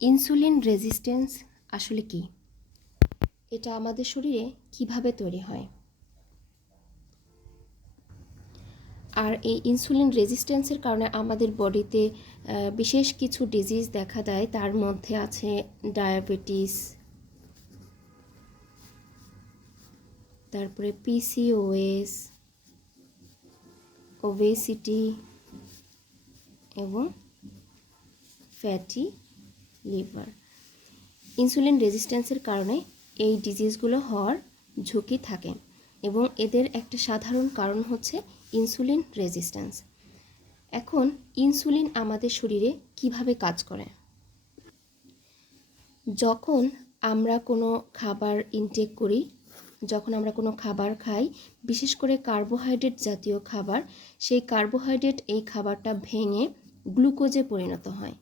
Insulin resistance আসলে কি? এটা আমাদের শরীরে কিভাবে তৈরি হয়? আর এই ইনসুলিন রেজিস্ট্যান্সের কারণে আমাদের বডিতে বিশেষ কিছু ডিজিজ দেখা দেয়। তার মধ্যে আছে ডায়াবেটিস, তারপরে পিসিওএস, ওবেসিটি এবং ফ্যাটি লিভার। ইনসুলিন রেজিস্ট্যান্সের কারণে এই ডিজিজগুলো হওয়ার ঝুঁকি থাকে এবং এদের একটা সাধারণ কারণ হচ্ছে ইনসুলিন রেজিস্ট্যান্স। এখন ইনসুলিন আমাদের শরীরে কিভাবে কাজ করে? যখন আমরা কোনো খাবার ইনটেক করি, যখন আমরা কোনো খাবার খাই, বিশেষ করে কার্বোহাইড্রেট জাতীয় খাবার, সেই কার্বোহাইড্রেট এই খাবারটা ভেঙে গ্লুকোজে পরিণত হয়।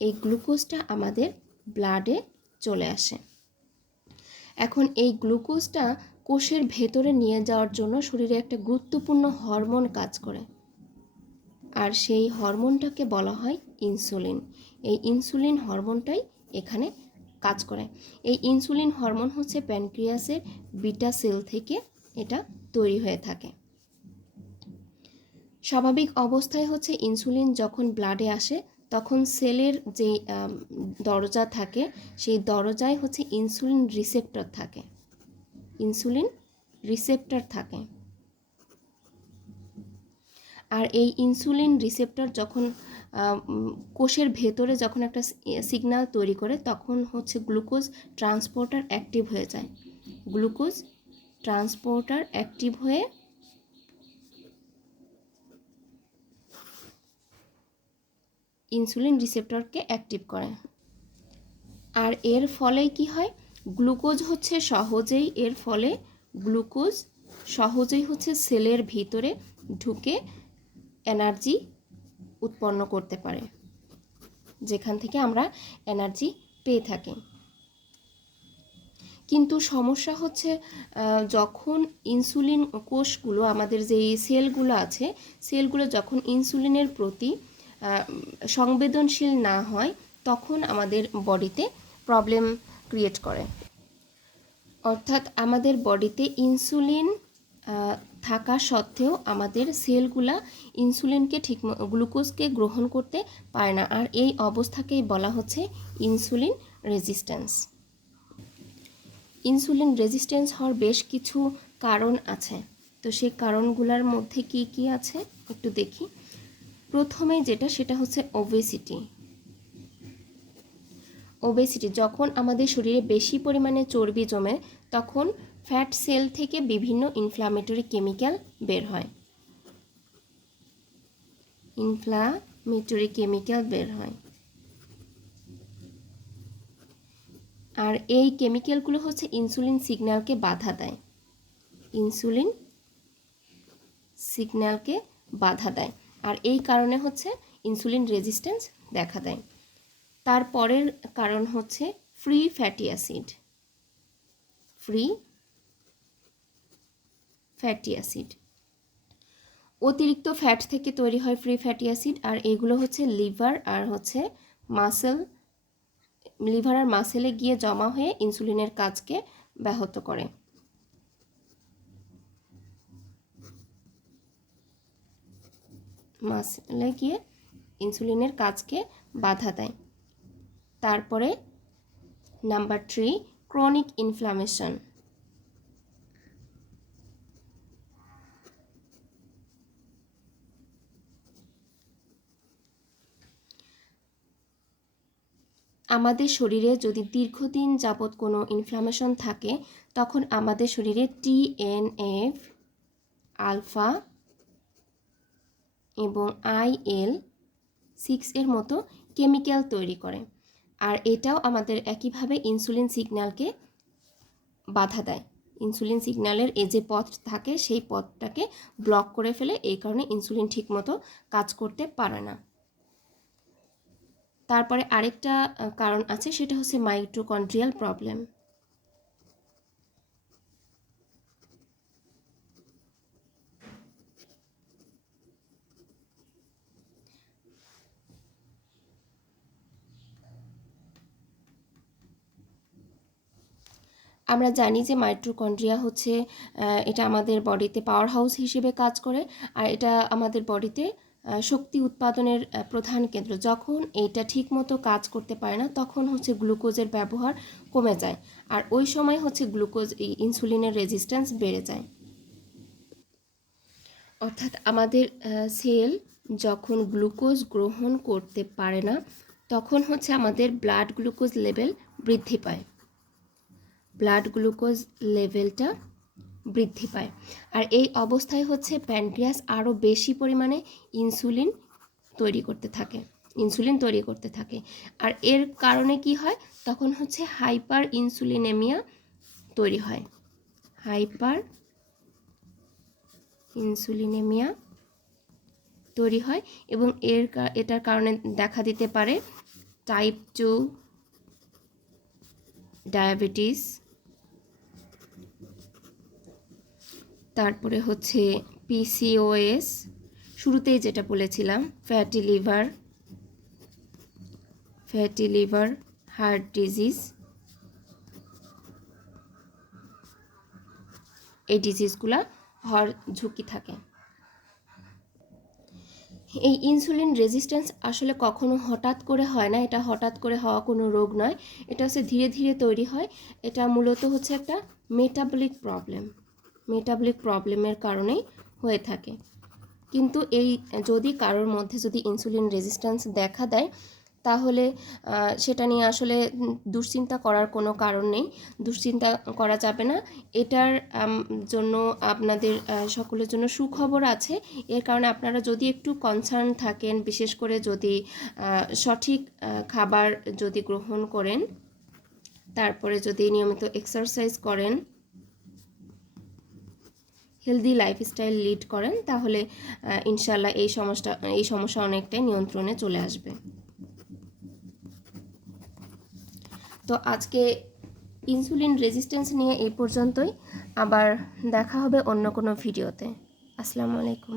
এই গ্লুকোজটা আমাদের ব্লাডে চলে আসে। এখন এই গ্লুকোজটা কোষের ভেতরে নিয়ে যাওয়ার জন্য শরীরে একটা গুরুত্বপূর্ণ হরমোন কাজ করে, আর সেই হরমোনটাকে বলা হয় ইনসুলিন। এই ইনসুলিন হরমোনটাই এখানে কাজ করে। এই ইনসুলিন হরমোন হচ্ছে প্যানক্রিয়াসের বিটা সেল থেকে এটা তৈরি হয়ে থাকে। স্বাভাবিক অবস্থায় হচ্ছে ইনসুলিন যখন ব্লাডে আসে তখন সেলের যে দরজা থাকে, সেই দরজায় হচ্ছে ইনসুলিন রিসেপ্টর থাকে। ইনসুলিন রিসেপ্টর থাকে। আর এই ইনসুলিন রিসেপ্টর যখন কোষের ভেতরে যখন একটা সিগন্যাল তৈরি করে, তখন হচ্ছে গ্লুকোজ ট্রান্সপোর্টার অ্যাক্টিভ হয়ে যায়। গ্লুকোজ ট্রান্সপোর্টার অ্যাক্টিভ হয়ে ইনসুলিন রিসেপ্টরকে অ্যাক্টিভ করে। আর এর ফলে কি হয়? গ্লুকোজ হচ্ছে সহজেই এর ফলে গ্লুকোজ সহজেই হচ্ছে সেলের ভিতরে ঢুকে এনার্জি উৎপন্ন করতে পারে, যেখান থেকে আমরা এনার্জি পেয়ে থাকি। কিন্তু সমস্যা হচ্ছে যখন ইনসুলিন কোষগুলো, আমাদের যে সেলগুলো আছে, সেলগুলো যখন ইনসুলিনের প্রতি সংবেদনশীল না হয়, তখন আমাদের বডিতে প্রবলেম ক্রিয়েট করে। অর্থাৎ আমাদের বডিতে ইনসুলিন থাকা সত্ত্বেও আমাদের সেলগুলা ইনসুলিনকে গ্লুকোজকে গ্রহণ করতে পারে না, আর এই অবস্থাকেই বলা হচ্ছে ইনসুলিন রেজিস্ট্যান্স। ইনসুলিন রেজিস্ট্যান্স হওয়ার বেশ কিছু কারণ আছে। তো সেই কারণগুলোর মধ্যে কি কি আছে একটু দেখি। প্রথমে যেটা, সেটা হচ্ছে ওবেসিটি। ওবেসিটি যখন আমাদের শরীরে বেশি পরিমাণে চর্বি জমে, তখন ফ্যাট সেল থেকে বিভিন্ন ইনফ্ল্যামেটরি কেমিক্যাল বের হয়। ইনফ্ল্যামেটরি কেমিক্যাল বের হয়। আর এই কেমিক্যালগুলো হচ্ছে ইনসুলিন সিগন্যালকে বাধা দেয়। ইনসুলিন সিগন্যালকে বাধা দেয়, আর এই কারণে হচ্ছে ইনসুলিন রেজিস্ট্যান্স দেখা দেয়। তারপরের কারণ হচ্ছে free fatty acid. Free fatty acid, অতিরিক্ত ফ্যাট থেকে তৈরি হয় ফ্রি ফ্যাটি অ্যাসিড, আর এগুলো হচ্ছে লিভার আর মাসেলে গিয়ে জমা হয়ে ইনসুলিনের কাজকে ব্যাহত করে। মাসেলে গিয়ে ইনসুলিনের কাজকে বাধা দেয়। তারপরে নাম্বার 3, ক্রনিক ইনফ্লামেশন। আমাদের শরীরে যদি দীর্ঘদিন যাবৎ কোনো ইনফ্লামেশন থাকে, তখন আমাদের শরীরে TNF আলফা এবং IL-6 এর মতো কেমিক্যাল তৈরি করে, আর এটাও আমাদের একইভাবে ইনসুলিন সিগন্যালকে বাধা দেয়। ইনসুলিন সিগন্যালের এই যে পথ থাকে, সেই পথটাকে ব্লক করে ফেলে। এই কারণে ইনসুলিন ঠিকমতো কাজ করতে পারে না। তারপরে আরেকটা কারণ আছে, সেটা হচ্ছে মাইটোকন্ড্রিয়াল প্রবলেম। আমরা জানি যে মাইটোকন্ড্রিয়া হচ্ছে এটা আমাদের বডিতে পাওয়ার হাউস হিসেবে কাজ করে, আর এটা আমাদের বডিতে শক্তি উৎপাদনের প্রধান কেন্দ্র। যখন এইটা ঠিকমতো কাজ করতে পারে না তখন হচ্ছে গ্লুকোজের ব্যবহার কমে যায়, আর ওই সময় হচ্ছে গ্লুকোজ এই ইনসুলিনের রেজিস্ট্যান্স বেড়ে যায়। অর্থাৎ আমাদের সেল যখন গ্লুকোজ গ্রহণ করতে পারে না তখন হচ্ছে আমাদের ব্লাড গ্লুকোজ লেভেল বৃদ্ধি পায়, ব্লাড গ্লুকোজ লেভেলটা বৃদ্ধি পায়। আর এই অবস্থায় হচ্ছে প্যানক্রিয়াস আরও বেশি পরিমাণে ইনসুলিন তৈরি করতে থাকে। আর এর কারণে কি হয়, তখন হচ্ছে হাইপার ইনসুলিনেমিয়া তৈরি হয়, হাইপার ইনসুলিনেমিয়া তৈরি হয়। এবং এটার কারণে দেখা দিতে পারে টাইপ 2 ডায়াবেটিস, তারপরে হচ্ছে পিসিওএস, শুরুতেই যেটা বলেছিলাম ফ্যাটি লিভার, হার্ট ডিজিজ, এই ডিজিজগুলো হওয়ার ঝুঁকি থাকে। এই ইনসুলিন রেজিস্ট্যান্স আসলে কখনো হঠাৎ করে হয় না, এটা হঠাৎ করে হওয়া কোনো রোগ নয়, এটা হচ্ছে ধীরে ধীরে তৈরি হয়। এটা মূলত হচ্ছে একটা মেটাবলিক প্রবলেমের কারণেই হয়ে থাকে। কিন্তু এই যদি কারোর মধ্যে যদি ইনসুলিন রেজিস্ট্যান্স দেখা দেয় তাহলে সেটা নিয়ে আসলে দুশ্চিন্তা করার কোনো কারণ নেই, দুশ্চিন্তা করা যাবে না। এটার জন্য আপনাদের সকলের জন্য সুখবর আছে। এর কারণে আপনারা যদি একটু কনসার্ন থাকেন, বিশেষ করে যদি সঠিক খাবার যদি গ্রহণ করেন, তারপরে যদি নিয়মিত এক্সারসাইজ করেন, হেলদি লাইফস্টাইল লিড করেন, তাহলে ইনশাল্লাহ এই সমস্যা অনেকটাই নিয়ন্ত্রণে চলে আসবে। তো আজকে ইনসুলিন রেজিস্ট্যান্স নিয়ে এই পর্যন্তই, আবার দেখা হবে অন্য কোনো ভিডিওতে। আসসালামু আলাইকুম।